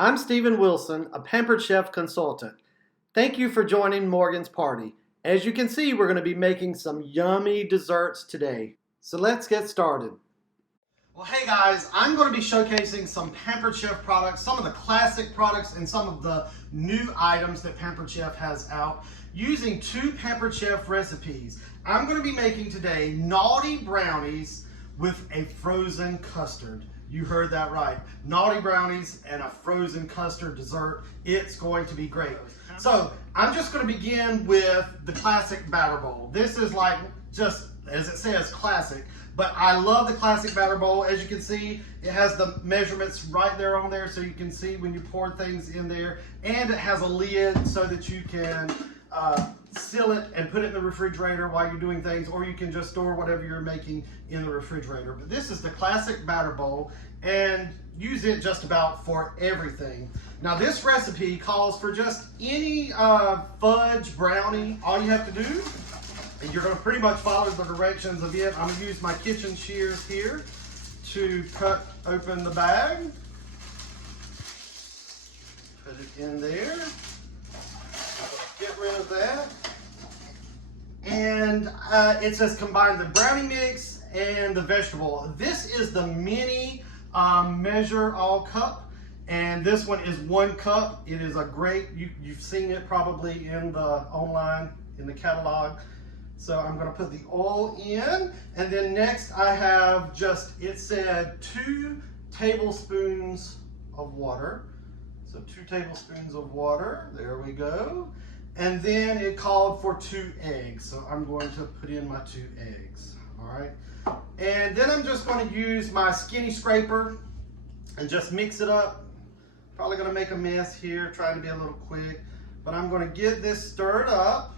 I'm Stephen Wilson, a Pampered Chef consultant. Thank you for joining Morgan's party. As you can see, we're going to be making some yummy desserts today. So let's get started. Well, hey guys, I'm going to be showcasing some Pampered Chef products, some of the classic products and some of the new items that Pampered Chef has out using two Pampered Chef recipes. I'm going to be making today naughty brownies with a frozen custard. You heard that right. Naughty brownies and a frozen custard dessert. It's going to be great. So I'm just going to begin with the classic batter bowl. This is like just, as it says, classic. But I love the classic batter bowl. As you can see, it has the measurements right there on there so you can see when you pour things in there. And it has a lid so that you can seal it and put it in the refrigerator while you're doing things, or you can just store whatever you're making in the refrigerator. But this is the classic batter bowl, and use it just about for everything. Now this recipe calls for just any fudge brownie. All you have to do, and you're going to pretty much follow the directions of it. I'm going to use my kitchen shears here to cut open the bag. Put it in there. Get rid of that. And it says combine the brownie mix and the vegetable. This is the mini measure all cup, and this one is 1 cup. It is a great, you've seen it probably in the online, in the catalog. So I'm going to put the oil in, and then next I have just, it said 2 tablespoons of water. So 2 tablespoons of water, there we go. And then it called for 2 eggs. So I'm going to put in my 2 eggs, all right? And then I'm just going to use my skinny scraper and just mix it up. Probably going to make a mess here, trying to be a little quick, but I'm going to get this stirred up.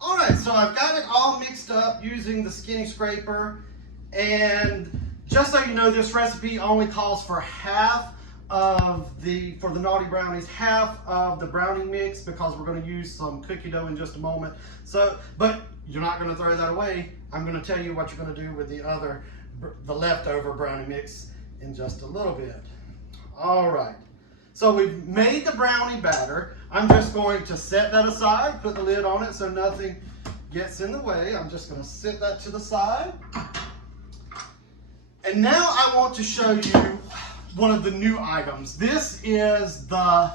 All right, so I've got it all mixed up using the skinny scraper. And just so you know, this recipe only calls for half of for the naughty brownies, half of the brownie mix, because we're going to use some cookie dough in just a moment. So, but you're not going to throw that away. I'm going to tell you what you're going to do with the leftover brownie mix in just a little bit. All right. So we've made the brownie batter. I'm just going to set that aside, put the lid on it so nothing gets in the way. I'm just going to set that to the side. And now I want to show you one of the new items. This is the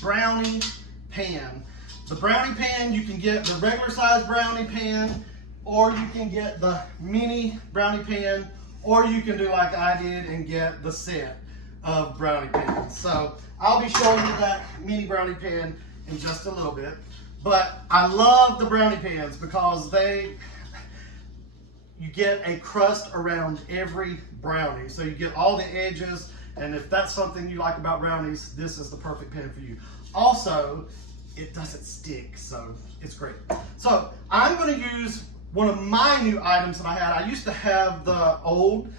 brownie pan. The brownie pan, you can get the regular size brownie pan, or you can get the mini brownie pan, or you can do like I did and get the set of brownie pans. So I'll be showing you that mini brownie pan in just a little bit. But I love the brownie pans because you get a crust around every brownie. So you get all the edges, and if that's something you like about brownies, this is the perfect pan for you. Also, it doesn't stick, so it's great. So I'm going to use one of my new items that I had. I used to have the old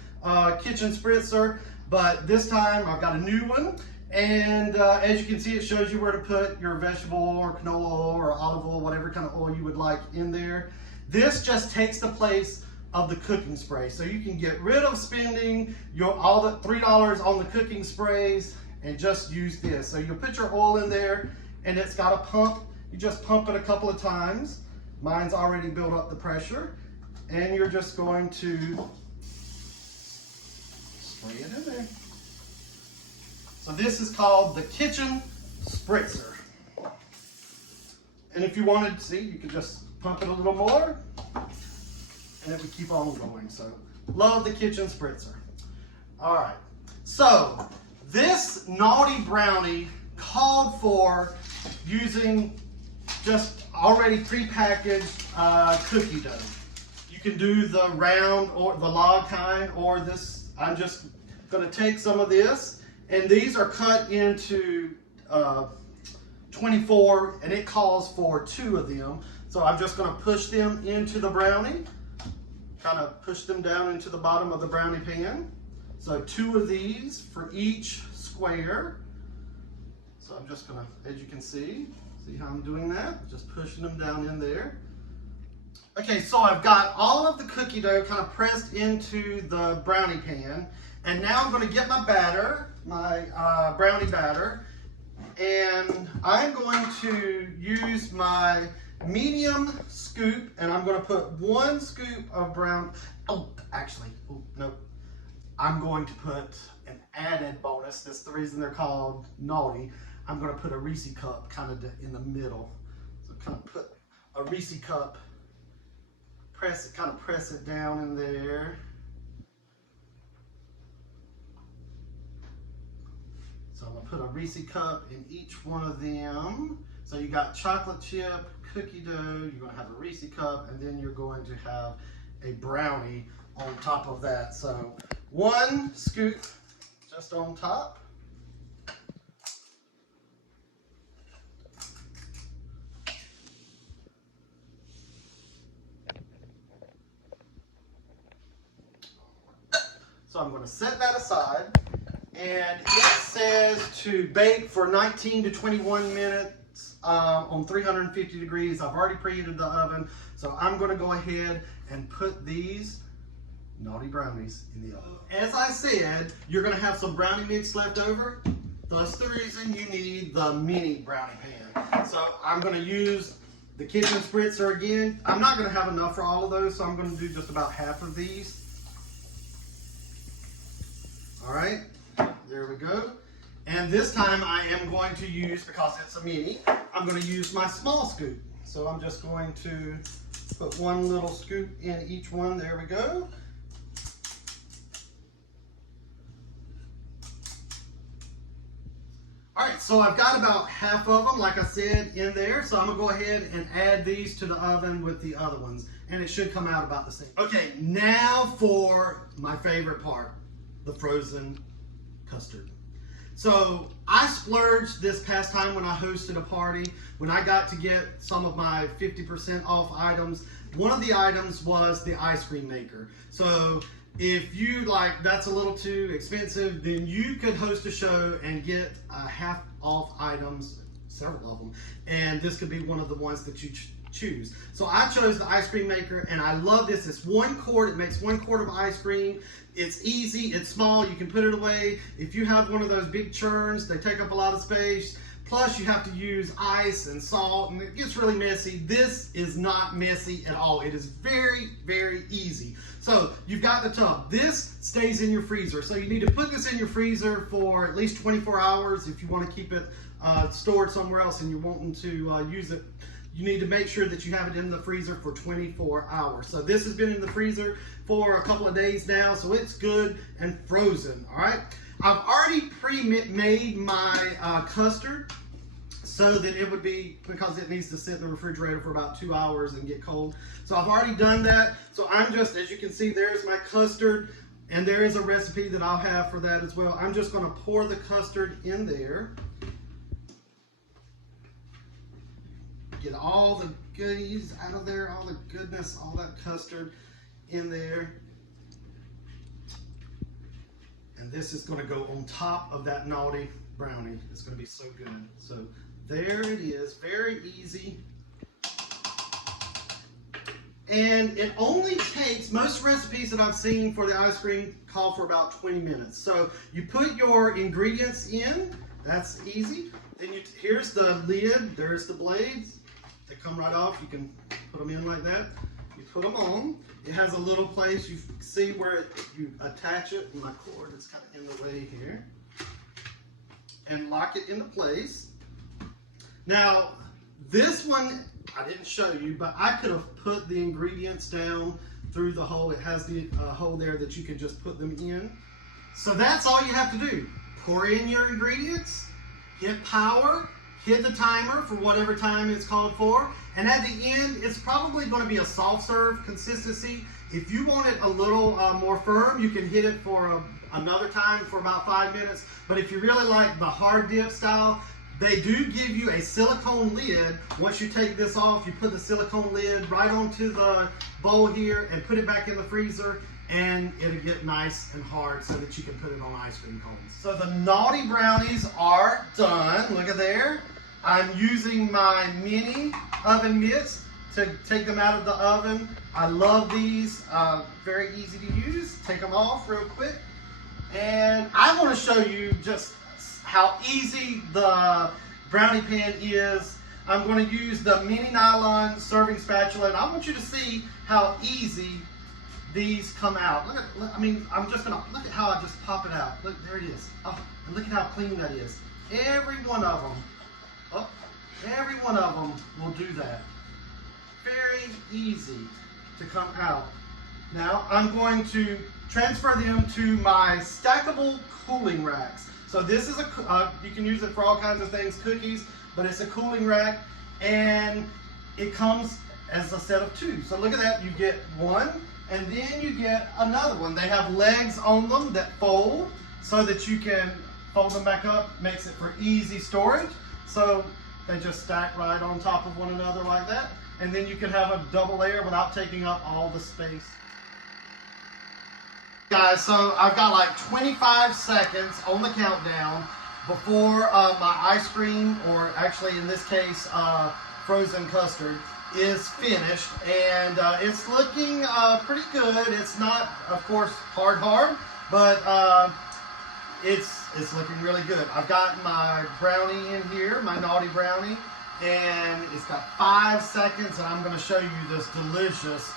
kitchen spritzer, but this time I've got a new one. And as you can see, it shows you where to put your vegetable or canola oil or olive oil, whatever kind of oil you would like in there. This just takes the place of the cooking spray. So you can get rid of spending all the $3 on the cooking sprays and just use this. So you'll put your oil in there, and it's got a pump. You just pump it a couple of times. Mine's already built up the pressure, and you're just going to spray it in there. So this is called the kitchen spritzer. And if you wanted to see, you could just pump it a little more, and it would keep on going. So love the kitchen spritzer. All right, so this naughty brownie called for using just already prepackaged cookie dough. You can do the round or the log kind, or this. I'm just going to take some of this, and these are cut into 24, and it calls for 2 of them. So I'm just going to push them into the brownie, kind of push them down into the bottom of the brownie pan. So 2 of these for each square. So I'm just going to, as you can see how I'm doing that? Just pushing them down in there. Okay, so I've got all of the cookie dough kind of pressed into the brownie pan, And now I'm going to get my batter, my brownie batter, and I'm going to use my medium scoop, and I'm going to put 1 scoop of no. I'm going to put an added bonus. That's the reason they're called naughty. I'm going to put a Reese cup kind of in the middle. So kind of put a Reese cup, kind of press it down in there. So I'm going to put a Reese cup in each one of them. So you got chocolate chip, cookie dough, you're going to have a Reese cup, and then you're going to have a brownie on top of that. So 1 scoop just on top. So I'm going to set that aside, and it says to bake for 19 to 21 minutes on 350 degrees. I've already preheated the oven, so I'm going to go ahead and put these naughty brownies in the oven. As I said, you're going to have some brownie mix left over. That's the reason you need the mini brownie pan. So I'm going to use the kitchen spritzer again. I'm not going to have enough for all of those, so I'm going to do just about half of these. All right, there we go. And this time I am going to use, because it's a mini, I'm going to use my small scoop. So I'm just going to put 1 little scoop in each one. There we go. All right, so I've got about half of them, like I said, in there. So I'm gonna go ahead and add these to the oven with the other ones, and it should come out about the same. Okay, now for my favorite part, the frozen custard. So I splurged this past time when I hosted a party, when I got to get some of my 50% off items. One of the items was the ice cream maker. So if you that's a little too expensive, then you could host a show and get half off items, several of them, and this could be one of the ones that you choose. So I chose the ice cream maker, and I love this. It's 1 quart. It makes 1 quart of ice cream. It's easy, it's small, you can put it away. If you have one of those big churns, they take up a lot of space. Plus you have to use ice and salt, and it gets really messy. This is not messy at all. It is very, very easy. So you've got the tub. This stays in your freezer. So you need to put this in your freezer for at least 24 hours if you want to keep it stored somewhere else and you're wanting to use it. You need to make sure that you have it in the freezer for 24 hours. So this has been in the freezer for a couple of days now, so it's good and frozen, all right? I've already pre-made my custard so that it would be, because it needs to sit in the refrigerator for about 2 hours and get cold. So I've already done that. So I'm just, as you can see, there's my custard, and there is a recipe that I'll have for that as well. I'm just gonna pour the custard in there. Get all the goodies out of there, all the goodness, all that custard in there. And this is going to go on top of that naughty brownie. It's going to be so good. So there it is, very easy. And it only takes, most recipes that I've seen for the ice cream call for about 20 minutes. So you put your ingredients in, that's easy. Then here's the lid, there's the blades. They come right off. You can put them in like that. You put them on. It has a little place. You see where you attach it. My cord is kind of in the way here. And lock it into place. Now, this one I didn't show you, but I could have put the ingredients down through the hole. It has the hole there that you can just put them in. So that's all you have to do. Pour in your ingredients, hit power, hit the timer for whatever time it's called for, and at the end, it's probably going to be a soft serve consistency. If you want it a little more firm, you can hit it for another time for about 5 minutes. But if you really like the hard dip style, they do give you a silicone lid. Once you take this off, you put the silicone lid right onto the bowl here and put it back in the freezer, and it'll get nice and hard so that you can put it on ice cream cones. So the naughty brownies are done. Look at there. I'm using my mini oven mitts to take them out of the oven. I love these, very easy to use. Take them off real quick. And I want to show you just how easy the brownie pan is. I'm going to use the mini nylon serving spatula, and I want you to see how easy these come out. Look at, I mean, I'm just going to, look at how I just pop it out. Look, there it is. Oh, and look at how clean that is. Every one of them, oh, every one of them will do that. Very easy to come out. Now, I'm going to transfer them to my stackable cooling racks. So this is you can use it for all kinds of things, cookies, but it's a cooling rack, and it comes as a set of two. So look at that, you get one, and then you get another one. They have legs on them that fold so that you can fold them back up, makes it for easy storage. So they just stack right on top of one another like that, and then you can have a double layer without taking up all the space. Guys, so I've got like 25 seconds on the countdown before my ice cream, or actually in this case frozen custard, is finished, and it's looking pretty good. It's not, of course, hard, but it's looking really good. I've got my brownie in here, my naughty brownie, and it's got 5 seconds, and I'm going to show you this delicious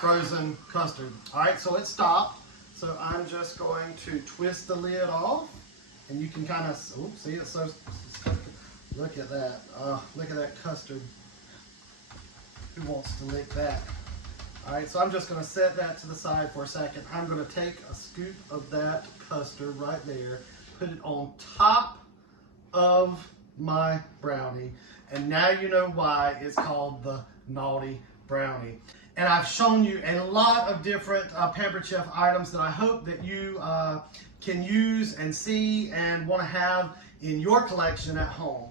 frozen custard. All right, so it stopped. So I'm just going to twist the lid off, and you can kind of, see, it's so, look at that. Look at that custard. Who wants to lick that? All right, so I'm just going to set that to the side for a second. I'm going to take a scoop of that custard right there, put it on top of my brownie, and now you know why it's called the naughty brownie. And I've shown you a lot of different Pampered Chef items that I hope that you can use and see and want to have in your collection at home.